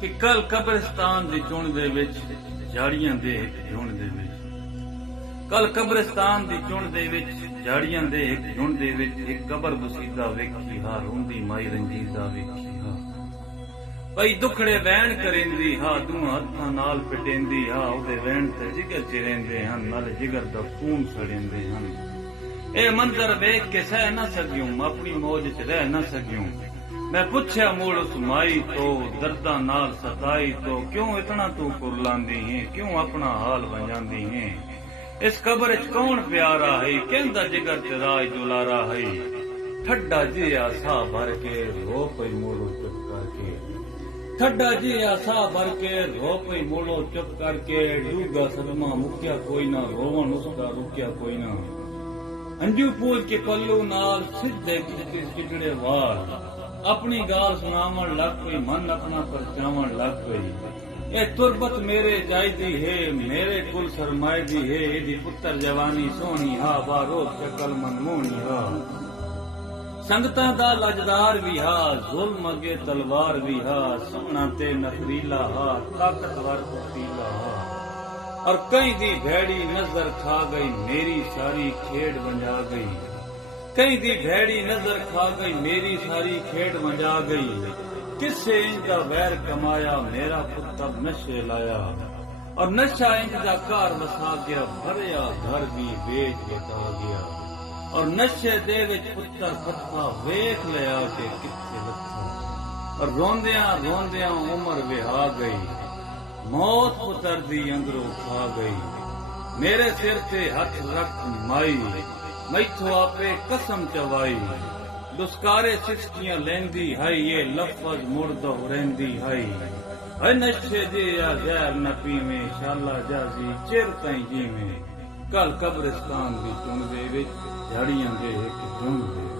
कि कल कब्रिस्तान दी चुण दे विच झाड़ियां दे एक झुंड दे विच कल कब्रिस्तान दी चुण दे विच झाड़ियां दे एक झुंड दे विच एक कबर बसीदा वेखी हा रोंदी माई रंजीदा वेखी हा पई दुखड़े वैण करेंदी हा दूहां हत्थां नाल पिटेंदी हा ओदे वैण ते जिगर च रहिंदे हन नाल जिगर दा खून सड़ेंदे हन ए मंजर वेख के सह न सकियूं अपनी मौज च रह न सकियूं मैं पुछया मुड़ उस माई तो दर्दा नाल सताई तो क्यों इतना तू कुरलांदी है क्यों अपना हाल वंजांदी है इस कबर च कौन प्यारा है कहंदा जिगर च राज दुलारा है ठड्डा जिहा साह भर के रो पई मोड़ो चुप करके ठड्डा जिहा साह भर के रो पई मोड़ो चुप करके डूगा सदमा मुक्या कोई ना रोवन उसका रुकिया कोई ना अंजू पूज के पल्लू नाल सिद्धे किचड़े वाल अपनी गाल सुनावन लग पई मन अपना परचावन लग पई ए तुरबत मेरे जायदी है मेरे कुल सरमायदी है एदी पुत्र जवानी सोहनी हा बारो शकल मनमोहनी हा संगतां दा लजदार भी हा जुल्म अगे तलवार भी हा सोहना ते नखरीला हा ताकतवर पतीला हा और कई दी भेड़ी नजर खा गई मेरी सारी खेड बंजा गई कई दी भेड़ी नजर खा गई मेरी सारी खेड बंजा गई किससे इनका वैर कमाया मेरा पुत्र नशे लाया और नशा इनका कार बसा गया भरया घर भी बेच बता गया और नशे दे विच पुत्र पत्था वेख लिया के किथे लथा और रोंदियां रोंदियां उम्र विहा गई मौत पुत्र दी अंदरों खा गई मेरे सिर ते हथ रख माई मैथो आपे कसम चवाई दुस्कारे सिसकियां लेंदी है ये लफज मुड़ दोहरेंदी है नशे दे या जहर न पीवे शाला जाजी चिर ताईं जीवे कल कब्रिस्तान दी चुण दे विच झाड़ियां दे एक झुंड दे